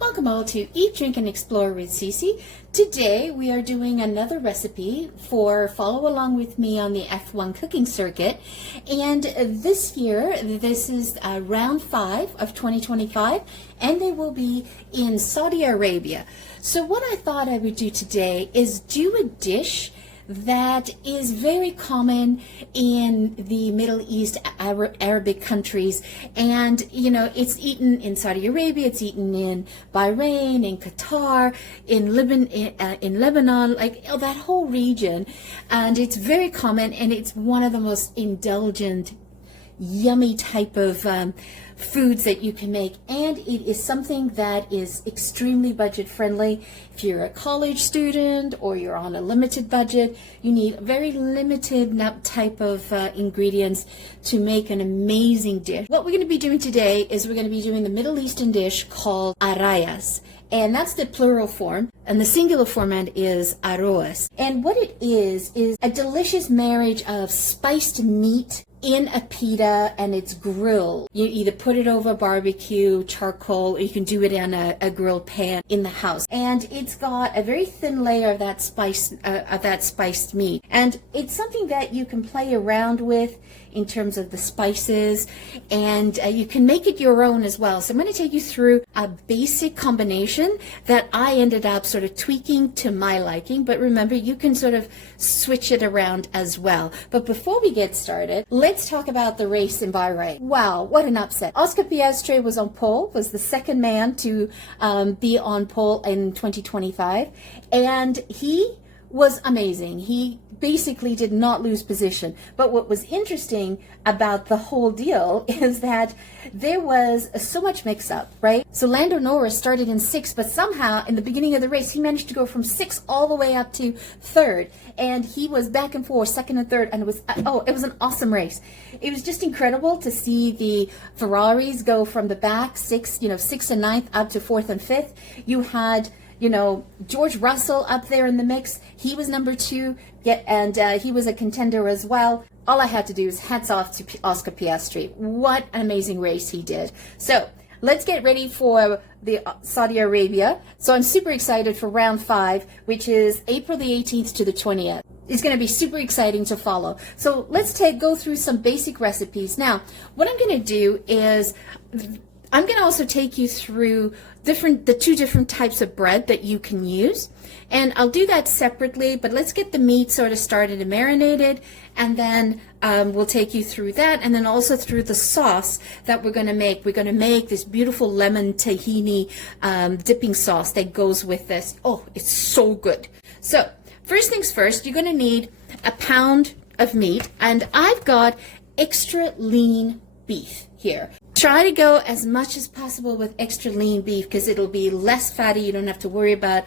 Welcome all to Eat, Drink, and Explore with Cece. Today we are doing another recipe for follow along with me on the F1 cooking circuit. And this year, this is round 5 of 2025, and they will be in Saudi Arabia. So what I thought I would do today is do a dish that is very common in the Middle East, Arabic countries, and you know, it's eaten in Saudi Arabia, it's eaten in Bahrain, in Qatar, in Lebanon, like that whole region, and it's very common, and it's one of the most indulgent, yummy type of foods that you can make, and it is something that is extremely budget friendly. If you're a college student or you're on a limited budget, you need very limited type of ingredients to make an amazing dish. What we're going to be doing today is we're going to be doing the Middle Eastern dish called ARAYES, and that's the plural form, and the singular format is ARAYES. And what it is a delicious marriage of spiced meat in a pita, and it's grilled. You either put it over barbecue, charcoal, or you can do it in a grilled pan in the house. And it's got a very thin layer of that spiced meat. And it's something that you can play around with in terms of the spices, and you can make it your own as well. So I'm going to take you through a basic combination that I ended up sort of tweaking to my liking, but remember, you can sort of switch it around as well. But before we get started, let's talk about the race in Bahrain. Wow, what an upset. Oscar Piastri was on pole, was the second man to be on pole in 2025, and he was amazing. He basically did not lose position. But what was interesting about the whole deal is that there was so much mix-up, right? So Lando Norris started in 6th, but somehow in the beginning of the race, he managed to go from 6th all the way up to 3rd. And he was back and forth, 2nd and 3rd, and it was an awesome race. It was just incredible to see the Ferraris go from the back, 6th and 9th, up to 4th and 5th. You had George Russell up there in the mix. He was number 2, and he was a contender as well. All I had to do is hats off to Oscar Piastri. What an amazing race he did. So let's get ready for the Saudi Arabia. So I'm super excited for round 5, which is April the 18th to the 20th. It's going to be super exciting to follow. So let's go through some basic recipes. Now, what I'm going to do is I'm going to also take you through the 2 different types of bread that you can use, and I'll do that separately, but let's get the meat sort of started and marinated, and then we'll take you through that, and then also through the sauce that we're going to make. We're going to make this beautiful lemon tahini dipping sauce that goes with this. Oh, it's so good. So first things first, you're going to need a pound of meat, and I've got extra lean beef here. Try to go as much as possible with extra lean beef because it'll be less fatty. You don't have to worry about,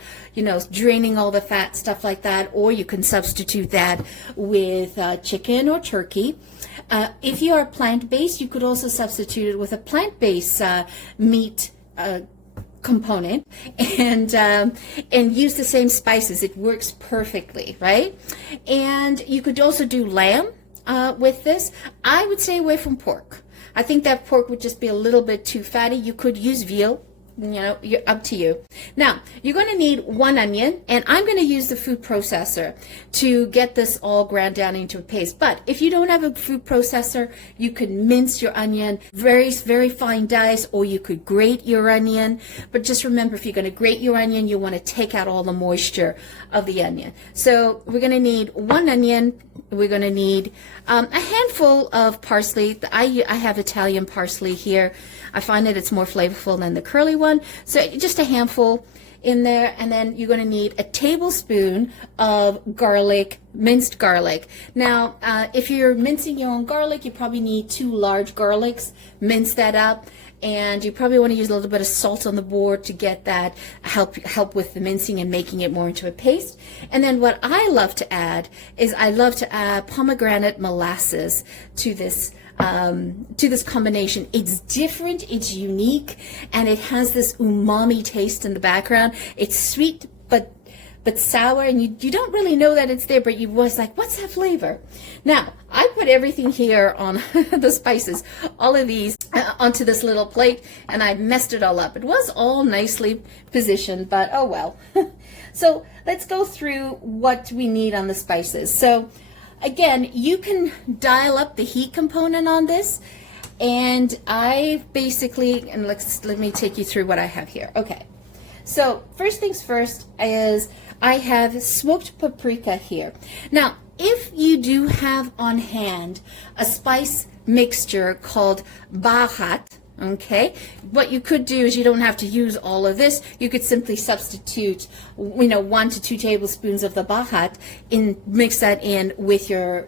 draining all the fat, stuff like that, or you can substitute that with chicken or turkey. If you are plant-based, you could also substitute it with a plant-based meat component and use the same spices. It works perfectly, right? And you could also do lamb with this. I would stay away from pork. I think that pork would just be a little bit too fatty. You could use veal, you're up to you. Now, you're going to need 1 onion, and I'm going to use the food processor to get this all ground down into a paste. But if you don't have a food processor, you could mince your onion very, very fine dice, or you could grate your onion. But just remember, if you're going to grate your onion, you want to take out all the moisture of the onion. So we're going to need 1 onion. We're going to need a handful of parsley. I have Italian parsley here. I find that it's more flavorful than the curly one. So just a handful in there. And then you're going to need a tablespoon of garlic, minced garlic. Now, if you're mincing your own garlic, you probably need 2 large garlics. Mince that up. And you probably want to use a little bit of salt on the board to get that help with the mincing and making it more into a paste. And then what I love to add is I love to add pomegranate molasses to this combination. It's different, it's unique, and it has this umami taste in the background. It's sweet, but but sour, and you don't really know that it's there, but you was like, what's that flavor? Now, I put everything here on the spices, all of these onto this little plate, and I messed it all up. It was all nicely positioned, but oh well. So let's go through what we need on the spices. So again, you can dial up the heat component on this, and I basically, and let me take you through what I have here. Okay, so first things first is I have smoked paprika here. Now, if you do have on hand a spice mixture called Bahart, okay, what you could do is, you don't have to use all of this. You could simply substitute, 1 to 2 tablespoons of the Bahart and mix that in with your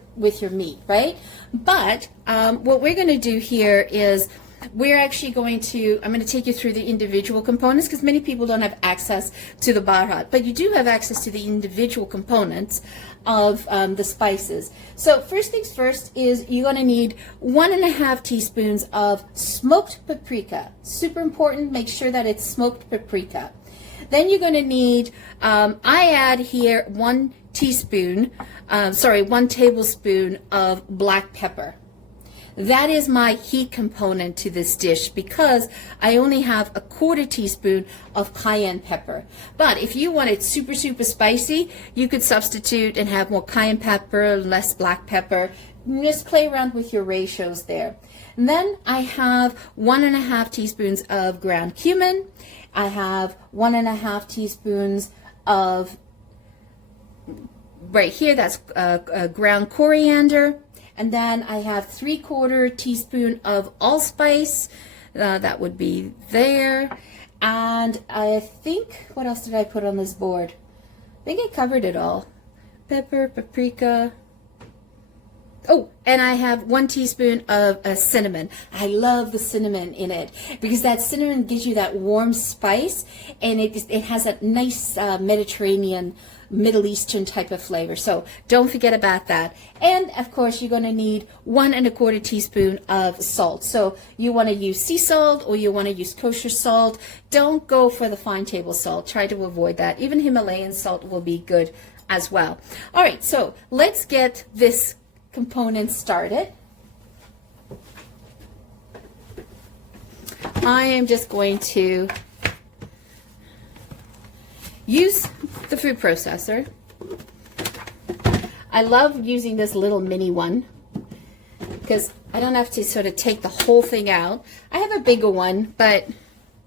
meat, right? But what we're going to do here is we're actually going to, I'm going to take you through the individual components, because many people don't have access to the Bahart, but you do have access to the individual components of the spices. So first things first is you're going to need 1.5 teaspoons of smoked paprika. Super important, make sure that it's smoked paprika. Then you're going to need, I add here 1 tablespoon of black pepper. That is my heat component to this dish, because I only have 1/4 teaspoon of cayenne pepper. But if you want it super, super spicy, you could substitute and have more cayenne pepper, less black pepper. Just play around with your ratios there. And then I have 1.5 teaspoons of ground cumin. I have 1.5 teaspoons of, right here, that's ground coriander. And then I have 3/4 teaspoon of allspice. That would be there. And I think, what else did I put on this board? I think I covered it all. Pepper, paprika. Oh, and I have 1 teaspoon of cinnamon. I love the cinnamon in it, because that cinnamon gives you that warm spice, and it has a nice Mediterranean, Middle Eastern type of flavor. So don't forget about that. And of course, you're going to need 1.25 teaspoon of salt. So you want to use sea salt, or you want to use kosher salt. Don't go for the fine table salt. Try to avoid that. Even Himalayan salt will be good as well. All right, so let's get this component started. I am just going to use the food processor. I love using this little mini one, because I don't have to sort of take the whole thing out. I have a bigger one, but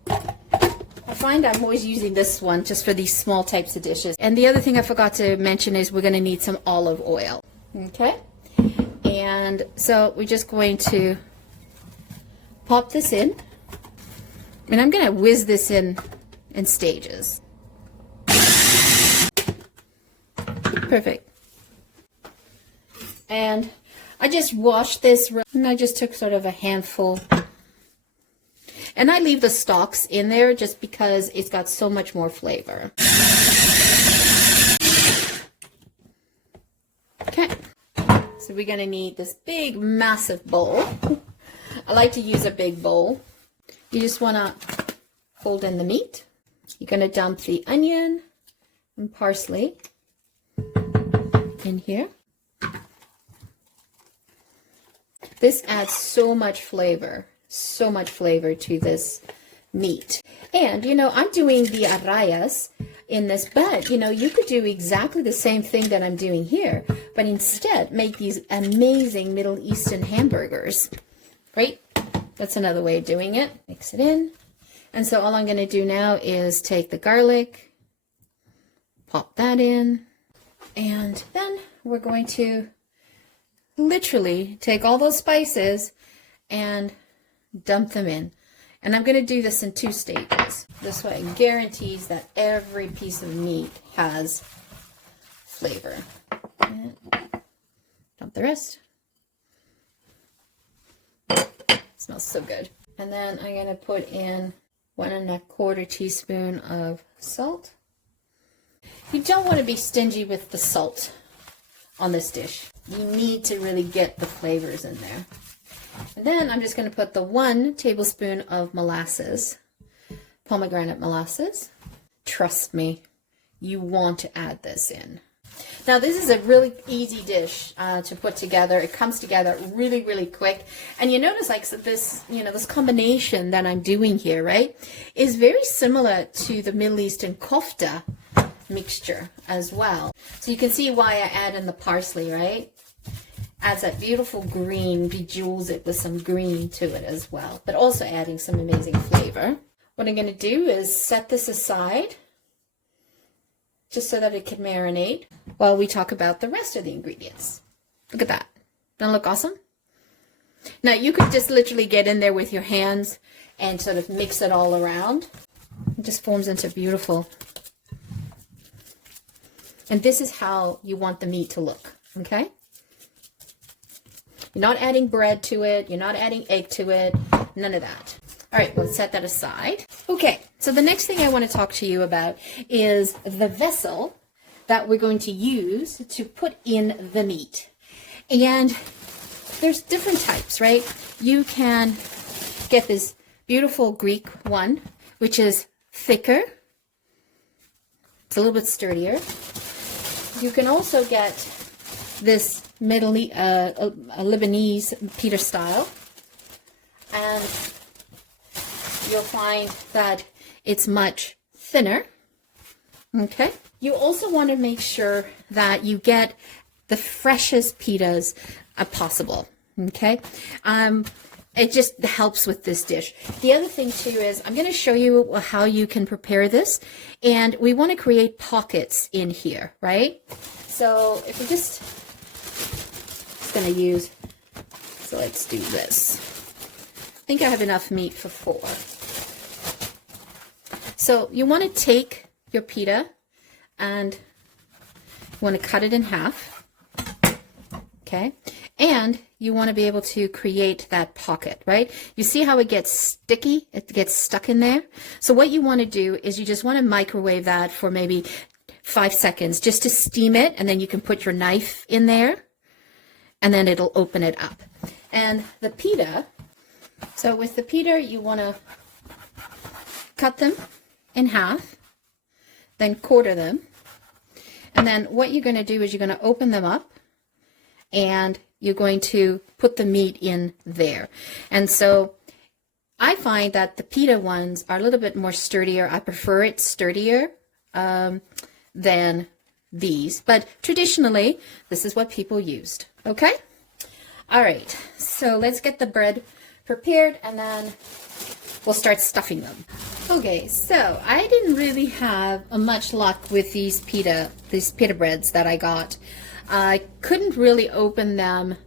I find I'm always using this one just for these small types of dishes. And the other thing I forgot to mention is we're going to need some olive oil. Okay? And so we're just going to pop this in. And I'm going to whiz this in stages. Perfect. And I just washed this, and I just took sort of a handful. And I leave the stalks in there just because it's got so much more flavor. Okay. So we're going to need this big, massive bowl. I like to use a big bowl. You just want to fold in the meat. You're going to dump the onion and parsley in here. This adds so much flavor to this meat. And, I'm doing the ARAYES in this, but, you could do exactly the same thing that I'm doing here, but instead make these amazing Middle Eastern hamburgers, right? That's another way of doing it. Mix it in. And so all I'm going to do now is take the garlic, pop that in, and then we're going to literally take all those spices and dump them in. And I'm going to do this in 2 stages. This way it guarantees that every piece of meat has flavor. And dump the rest. Smells so good. And then I'm going to put in 1.25 teaspoon of salt. You don't want to be stingy with the salt on this dish. You need to really get the flavors in there. And then I'm just going to put the 1 tablespoon of molasses, pomegranate molasses. Trust me, you want to add this in. Now this is a really easy dish to put together. It comes together really, really quick. And you notice like this, you know, this combination that I'm doing here, right, is very similar to the Middle Eastern kofta mixture as well. So you can see why I add in the parsley, right? Adds that beautiful green, bejewels it with some green to it as well, but also adding some amazing flavor. What I'm going to do is set this aside just so that it can marinate while we talk about the rest of the ingredients. Look at that. Doesn't it look awesome? Now you could just literally get in there with your hands and sort of mix it all around. It just forms into beautiful. And this is how you want the meat to look, okay? You're not adding bread to it. You're not adding egg to it. None of that. All right, we'll set that aside. Okay, so the next thing I want to talk to you about is the vessel that we're going to use to put in the meat. And there's different types, right? You can get this beautiful Greek one, which is thicker. It's a little bit sturdier. You can also get this Lebanese pita style, and you'll find that it's much thinner. Okay. You also want to make sure that you get the freshest pitas possible. Okay. It just helps with this dish. The other thing too is I'm going to show you how you can prepare this, and we want to create pockets in here, right? So if we just going to use, so let's do this. I think I have enough meat for 4. So you want to take your pita and you want to cut it in half, okay? And you want to be able to create that pocket, right? You see how it gets sticky? It gets stuck in there. So what you want to do is you just want to microwave that for maybe 5 seconds just to steam it, and then you can put your knife in there and then it'll open it up. And the pita, so with the pita, you want to cut them in half, then quarter them. And then what you're going to do is you're going to open them up and you're going to put the meat in there. And so I find that the pita ones are a little bit more sturdier. I prefer it sturdier than these, but traditionally this is what people used. Okay. All right, so let's get the bread prepared and then we'll start stuffing them. Okay, so I didn't really have much luck with these pita breads that I got. I couldn't really open them.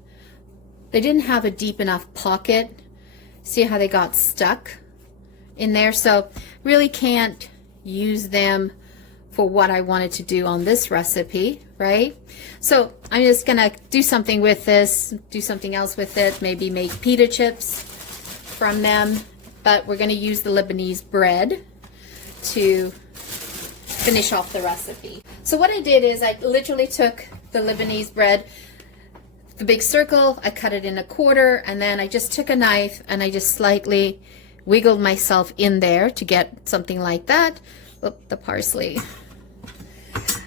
They didn't have a deep enough pocket. See how they got stuck in there? So really can't use them for what I wanted to do on this recipe, right? So I'm just gonna do something with this, do something else with it, maybe make pita chips from them, but we're gonna use the Lebanese bread to finish off the recipe. So what I did is I literally took the Lebanese bread, the big circle, I cut it in a quarter, and then I just took a knife and I just slightly wiggled myself in there to get something like that. Oop, the parsley.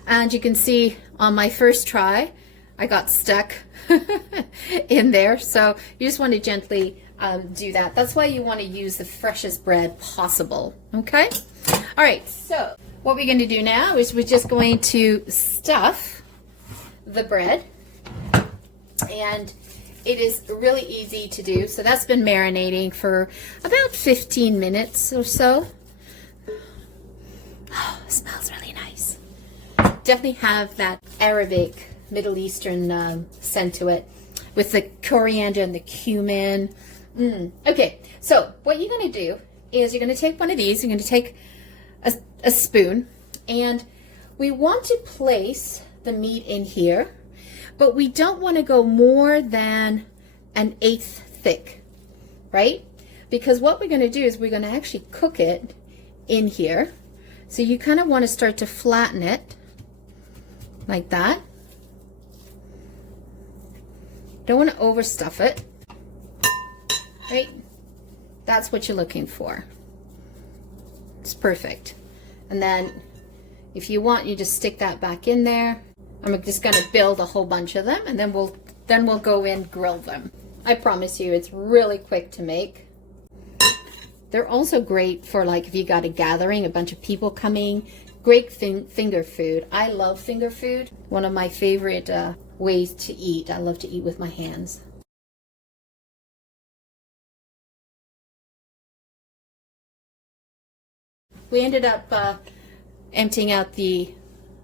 And you can see on my first try, I got stuck in there. So you just want to gently do that. That's why you want to use the freshest bread possible. Okay. All right. So what we're going to do now is we're just going to stuff the bread, and it is really easy to do. So that's been marinating for about 15 minutes or so. Oh, it smells really nice. Definitely have that Arabic, Middle Eastern scent to it with the coriander and the cumin. Okay, so what you're going to do is you're going to take one of these. You're going to take a spoon, and we want to place the meat in here, but we don't want to go more than 1/8 thick, right? Because what we're going to do is we're going to actually cook it in here. So you kind of want to start to flatten it like that. Don't want to overstuff it, right? That's what you're looking for. It's perfect. And then If you want, you just stick that back in there. I'm just going to build a whole bunch of them, and then we'll go in, grill them. I promise you, it's really quick to make. They're also great for, like, if you got a gathering, a bunch of people coming. Great finger food. I love finger food. One of my favorite ways to eat. I love to eat with my hands. We ended up emptying out the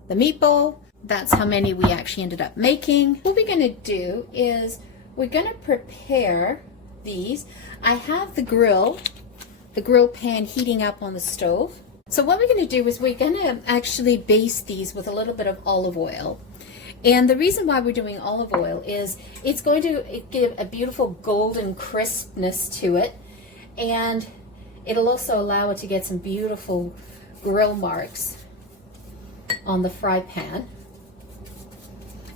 meat bowl. That's how many we actually ended up making. What we're going to do is we're going to prepare these. I have the grill pan heating up on the stove. So what we're going to do is we're going to actually baste these with a little bit of olive oil. And the reason why we're doing olive oil is it's going to give a beautiful golden crispness to it. And it'll also allow it to get some beautiful grill marks on the fry pan.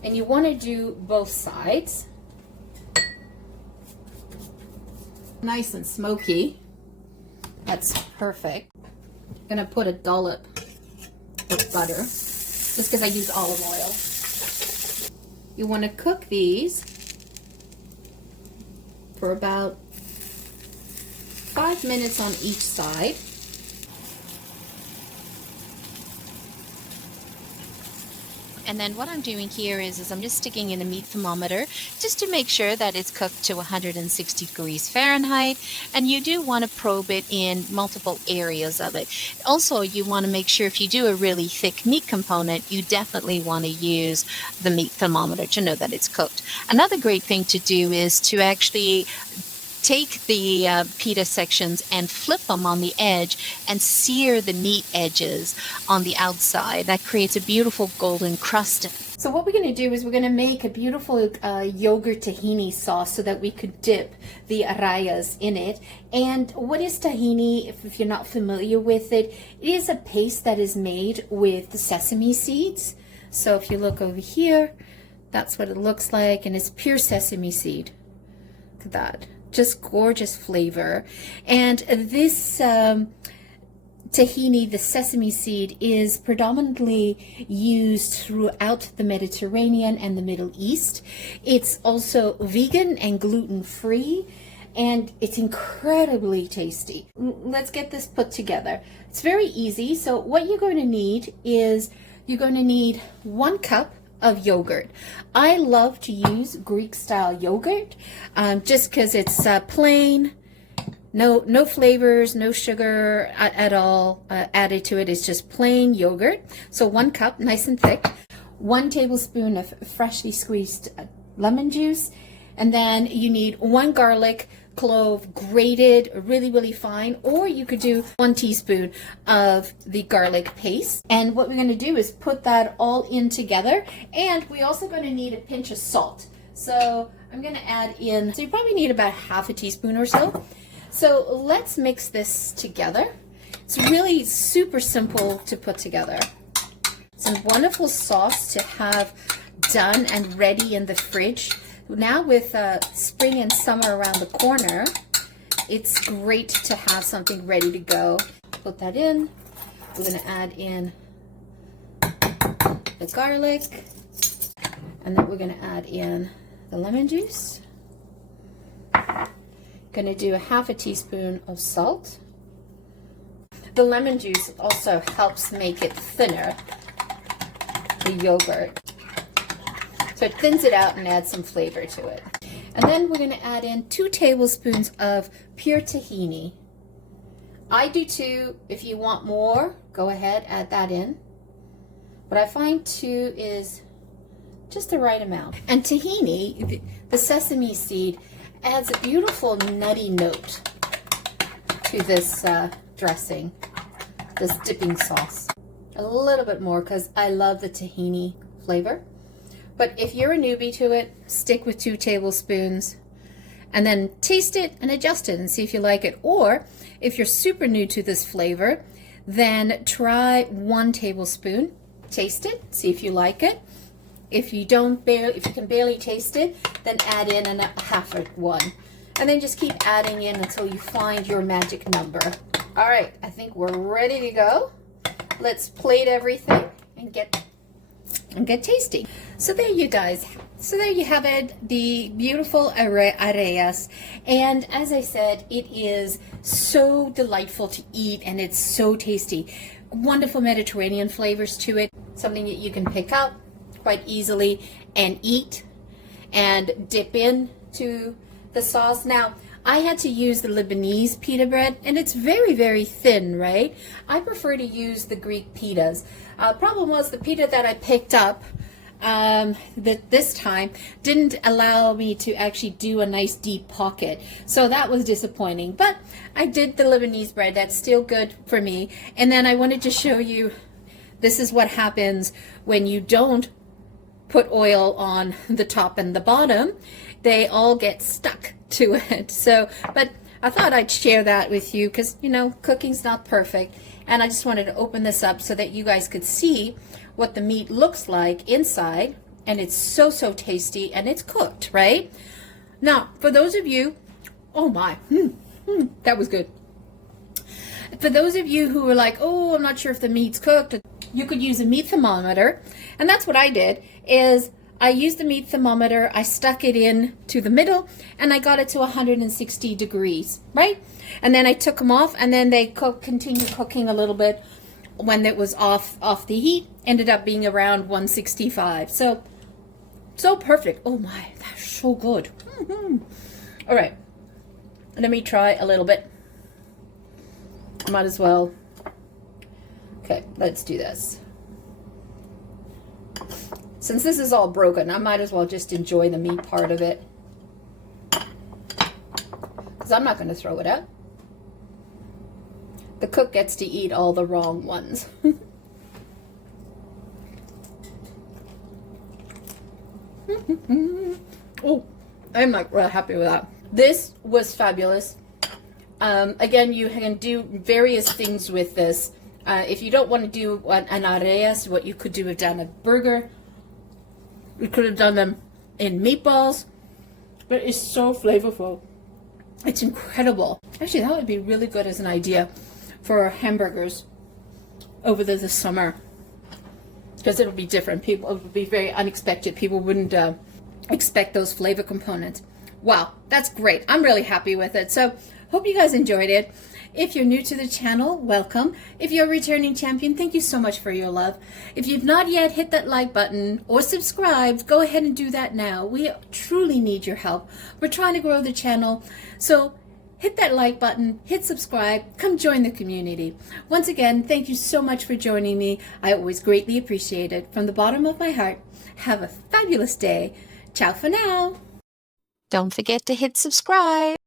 And you want to do both sides. Nice and smoky. That's perfect. I'm going to put a dollop of butter just because I use olive oil. You want to cook these for about 5 minutes on each side. And then what I'm doing here is I'm just sticking in a meat thermometer just to make sure that it's cooked to 160 degrees Fahrenheit. And you do want to probe it in multiple areas of it. Also, you want to make sure if you do a really thick meat component, you definitely want to use the meat thermometer to know that it's cooked. Another great thing to do is to actually take the pita sections and flip them on the edge and sear the meat edges on the outside. That creates a beautiful golden crust. So what we're going to do is we're going to make a beautiful yogurt tahini sauce so that we could dip the arayes in it. And what is tahini, if you're not familiar with it, it is a paste that is made with the sesame seeds. So if you look over here, that's what it looks like, and it's pure sesame seed. Look at that. Just gorgeous flavor. And this tahini, the sesame seed, is predominantly used throughout the Mediterranean and the Middle East. It's also vegan and gluten-free, and it's incredibly tasty. Let's get this put together. It's very easy. So what you're going to need is you're going to need 1 cup of yogurt. I love to use Greek style yogurt just because it's plain, no flavors, no sugar at all added to it. It's just plain yogurt. So 1 cup, nice and thick. 1 tablespoon of freshly squeezed lemon juice, and then you need 1 garlic clove grated really fine, or you could do 1 teaspoon of the garlic paste. And what we're going to do is put that all in together, and we're also going to need a pinch of salt. So I'm going to add in, so you probably need about ½ a teaspoon or so. So let's mix this together. It's really super simple to put together. It's a wonderful sauce to have done and ready in the fridge. Now with spring and summer around the corner, it's great to have something ready to go. Put that in. We're going to add in the garlic, and then we're going to add in the lemon juice. Going to do ½ a teaspoon of salt. The lemon juice also helps make it thinner, the yogurt. So it thins it out and adds some flavor to it. And then we're going to add in 2 tablespoons of pure tahini. I do 2. If you want more, go ahead, add that in. But I find 2 is just the right amount. And tahini, the sesame seed, adds a beautiful nutty note to this dressing, this dipping sauce. A little bit more because I love the tahini flavor. But if you're a newbie to it, stick with 2 tablespoons and then taste it and adjust it and see if you like it. Or if you're super new to this flavor, then try 1 tablespoon, taste it, see if you like it. If you can barely taste it, then add in ½ one. And then just keep adding in until you find your magic number. All right, I think we're ready to go. let's plate everything and get tasty. So there you guys. So there you have it, the beautiful ARAYES. And as I said, it is so delightful to eat and it's so tasty. Wonderful Mediterranean flavors to it. Something that you can pick up quite easily and eat and dip into the sauce. Now, I had to use the Lebanese pita bread, and it's very, very thin, right? I prefer to use the Greek pitas. Problem was the pita that I picked up this time didn't allow me to actually do a nice deep pocket. So that was disappointing. But I did the Lebanese bread. That's still good for me. And then I wanted to show you, this is what happens when you don't put oil on the top and the bottom. They all get stuck to it. So, but I thought I'd share that with you because, you know, cooking's not perfect. And I just wanted to open this up so that you guys could see what the meat looks like inside. And it's so, so tasty and it's cooked, right? Now, for those of you, oh my, that was good. For those of you who are like, oh, I'm not sure if the meat's cooked, you could use a meat thermometer. And that's what I did, is I used the meat thermometer, I stuck it in to the middle, and I got it to 160 degrees, right? And then I took them off, and then they continued cooking a little bit when it was off the heat. Ended up being around 165. So perfect. Oh my, that's so good. All right, let me try a little bit. Might as well. Okay, let's do this. Since this is all broken, I might as well just enjoy the meat part of it, because I'm not going to throw it out. The cook gets to eat all the wrong ones. Oh, I'm like real happy with that. This was fabulous. Again, you can do various things with this. If you don't want to do an ARAYES, what you could do is done a burger. We could have done them in meatballs, but it's so flavorful. It's incredible. Actually, that would be really good as an idea for hamburgers over the summer, because it'll be different. People, it would be very unexpected. People wouldn't expect those flavor components. Wow, that's great. I'm really happy with it. So hope you guys enjoyed it. If you're new to the channel, welcome. If you're a returning champion, thank you so much for your love. If you've not yet hit that like button or subscribed, go ahead and do that now. We truly need your help. We're trying to grow the channel. So hit that like button, hit subscribe, come join the community. Once again, thank you so much for joining me. I always greatly appreciate it. From the bottom of my heart, have a fabulous day. Ciao for now. Don't forget to hit subscribe.